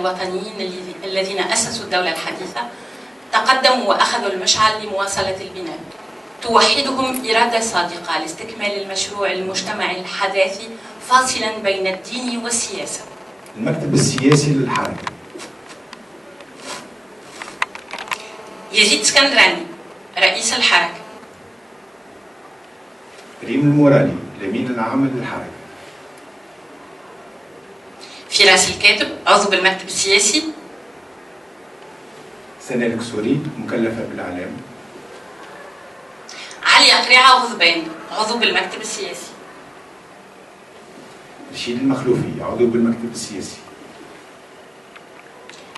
الوطنيين الذين أسسوا الدولة الحديثة تقدموا وأخذوا المشعل لمواصلة البناء. توحدهم إرادة صادقة لاستكمال المشروع المجتمعي الحداثي فاصلا بين الدين والسياسة. المكتب السياسي للحركة. يزيد اسكندراني رئيس الحركة. ريم المورالي الأمين العام للحركة. فراس الكاتب عضو بالمكتب السياسي. سنة الكسوري مكلفة بالإعلام. علي قريعة غضبان عضو بالمكتب السياسي. رشيد المخلوفي عضو بالمكتب السياسي.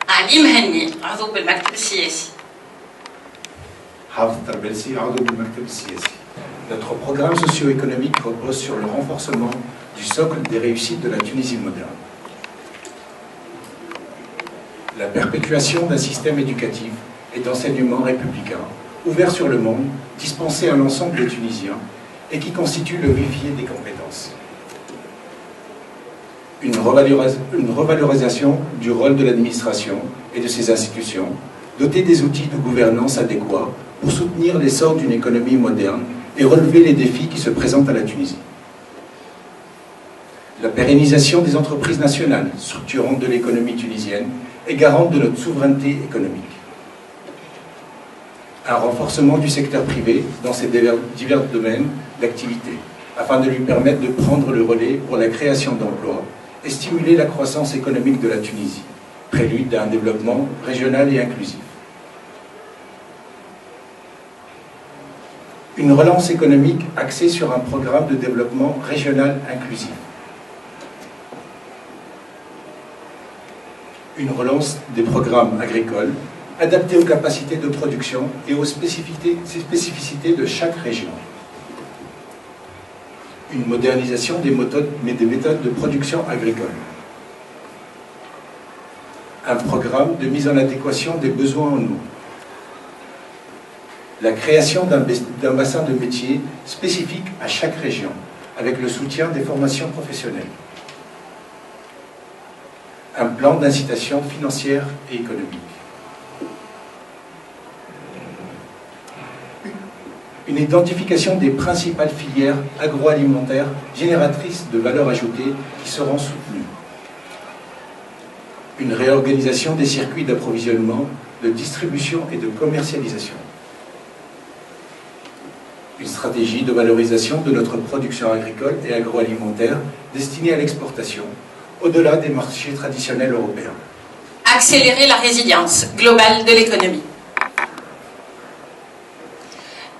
علي مهني عضو بالمكتب السياسي. حافظ طربلسي عضو بالمكتب السياسي. Notre programme socio-économique repose sur le renforcement du socle des réussites de la Tunisie moderne. La perpétuation d'un système éducatif et d'enseignement républicain, ouvert sur le monde, dispensé à l'ensemble des Tunisiens et qui constitue le vivier des compétences. Une revalorisation du rôle de l'administration et de ses institutions, dotée des outils de gouvernance adéquats pour soutenir l'essor d'une économie moderne et relever les défis qui se présentent à la Tunisie. La pérennisation des entreprises nationales, structurantes de l'économie tunisienne et garante de notre souveraineté économique. Un renforcement du secteur privé dans ses divers domaines d'activité, afin de lui permettre de prendre le relais pour la création d'emplois et stimuler la croissance économique de la Tunisie, prélude d'un développement régional et inclusif. Une relance économique axée sur un programme de développement régional inclusif. Une relance des programmes agricoles adaptés aux capacités de production et aux spécificités de chaque région. Une modernisation des méthodes de production agricole. Un programme de mise en adéquation des besoins en eau. La création d'un bassin de métiers spécifique à chaque région, avec le soutien des formations professionnelles. Un plan d'incitation financière et économique. Une identification des principales filières agroalimentaires génératrices de valeur ajoutée qui seront soutenues. Une réorganisation des circuits d'approvisionnement, de distribution et de commercialisation. Une stratégie de valorisation de notre production agricole et agroalimentaire destinée à l'exportation, au-delà des marchés traditionnels européens. Accélérer la résilience globale de l'économie.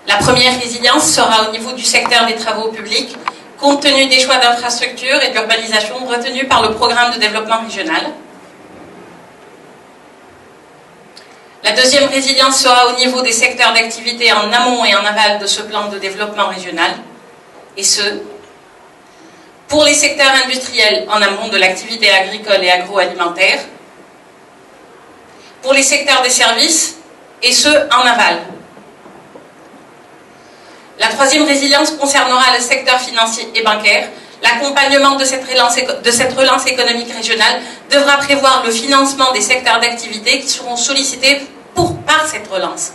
La première résilience sera au niveau du secteur des travaux publics, compte tenu des choix d'infrastructure et d'urbanisation retenus par le programme de développement régional. La deuxième résilience sera au niveau des secteurs d'activité en amont et en aval de ce plan de développement régional, et ce, pour les secteurs industriels en amont de l'activité agricole et agroalimentaire, pour les secteurs des services, et ce, en aval. La troisième résilience concernera le secteur financier et bancaire. L'accompagnement de cette relance économique régionale devra prévoir le financement des secteurs d'activité qui seront sollicités par cette relance.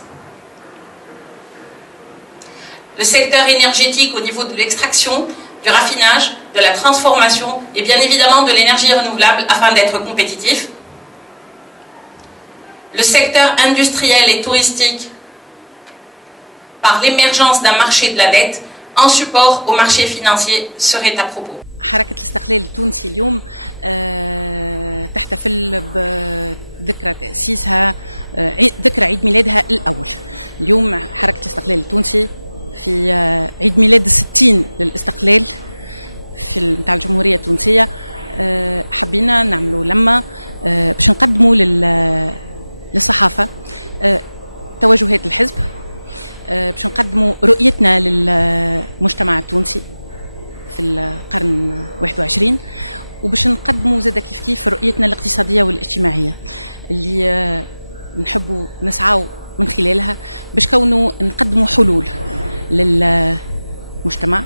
Le secteur énergétique au niveau de l'extraction, du raffinage, de la transformation et bien évidemment de l'énergie renouvelable afin d'être compétitif. Le secteur industriel et touristique par l'émergence d'un marché de la dette en support au marché financier serait à propos. حركة الاستقلال التونسي اليوم تحتفل بذكرى تأسيسها، ذكرى عيد ميلادها الأول. اليوم حركة الاستقلال التونسي في عيد ميلاد 60 للاستقلال في متاع الجمهورية التونسية. حبينا نعملوا لما باش نقدموا للصحافة توجهات الحزب، باش نقدموا رؤيتنا للمجتمع التونسي في القرن 21، وباش نقدموا زادا كيف رؤيتنا الاقتصادية والاجتماعية اللي نحبوا نسعوا من خلالها باش كونوا نقدموا حلول للمجتمع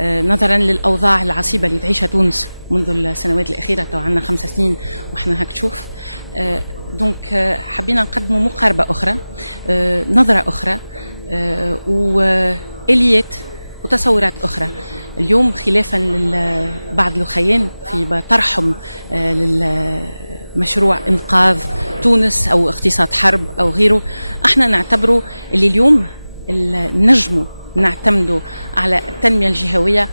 نظرا للأوضاع العصيبة اللي تعيشها تونس منذ السنوات الأخيرة. تو عندنا 5 سنين وإحنا هاك تشوف. دونك حبينا نقدموا مقاربة أخرى، نظرة أخرى، وآليات وتصورات أخرى. اليوم خلافا لبعض الأخيان في طرحهم للمشروع إنقاذ تونس أو اقتصاد حرب أو غيره، احنا نعتبره اللي اليوم نجموا نعتمدوا على التنمية الجهوية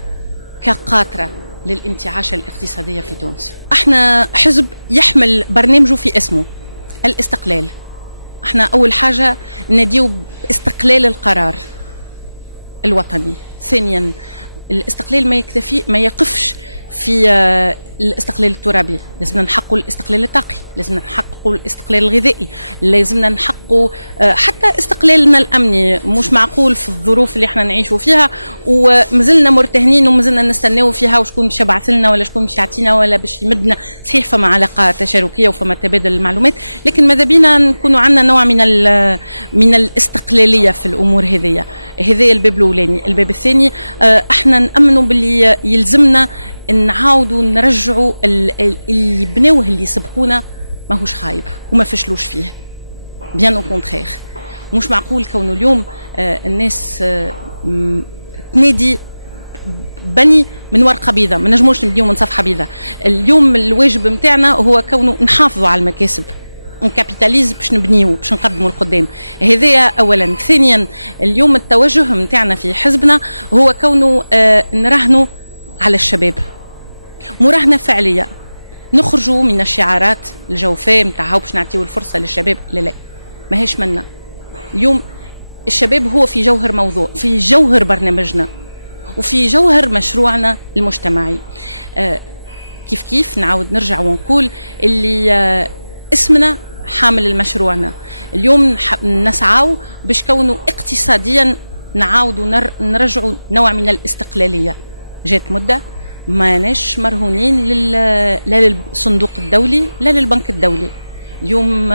كقاطرة للانتعاش الاقتصادية في تونس. احنا حزب يحمل برنامجه في اسمه الاستقلال. احنا أول حاجة نديو باستقلال القرار الوطني. ثانيا الاستقلال ما يقفش في الاستقلال الترابي، لازمنا نحققوا الاستقلال الطاقي، لازمنا نحققوا الاستقلال الغذائي، لازمنا نحققوا حتى استقلالنا الامني. مش معقول في الظروف اللي احنا نعيشوا فيها ومازلنا مرتهنين ومازلنا نستناو فيها وشكون باش يبعث لنا ولا شكون باش يعطينا ولا باش يمدنا. صحيح فما علاقه تشاركيه وفما تبادل المعلومات، لكن ماذا بينا نكونوا عندنا نوع من الاستقلاليه في الامور هذه. هذا الباب الاولاني. الباب الثاني احنا نامنوا باللي يلزمنا نعاودوا نرجعوا اللي بنوه اللي سبقونا ماهوش خايب وما فشلوش فيه، بيان او كونترير. مش معقول كونه اليوم الناس تنادي بني من ورقه بيضاء، ما نجموش نبديو من صفحه بيضاء. اليوم الواجب نتاعنا هو كونه نحافظوا على المكاسب، ونكابيتاليز باش نبنيو باش نقدموا القدام. هذايا اولا. ثانيا اليوم التوجه نتاعنا في حزبنا هو كونه نراهنوا على الشباب مراهنه فعليه، نخرجوا من الشعارات الجوفاء نتاع باش نعطيو الفرصه للشباب. لا ماهيش منا. اليوم الشباب هو في جوهر موضوع، في جوهر برنامجنا وفي جوهر مشروعنا المجتمعي. كيف نعاود نرجع ونقول اللي اسمنا حامل المشروعنا. اليوم نسعاو باش كونوا اقتصاديا نعاودوا نرجعوا نوع من الاستقلاليه. جات مده ماناش مرهونين لا للصندوق الدولي لا للبنك الدولي. اليوم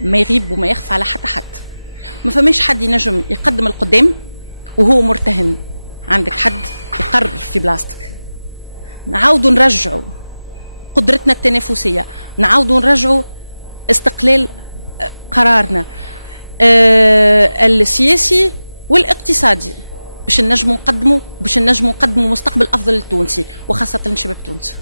ما يغيب وما يخفى على حتى حد. ما فماش حد ينجم يقدم القدام وهو مرتهن. عندك حد يقرر في بلاستيك. نعاودوا نرجعوا قدرتنا التنافسيه، نعاودوا نرجعوا استقلال قرارنا السياسي والاقتصادي باش نجموا نقدموا مستقبل افضل للتونسي وخاصه لشباب تونس.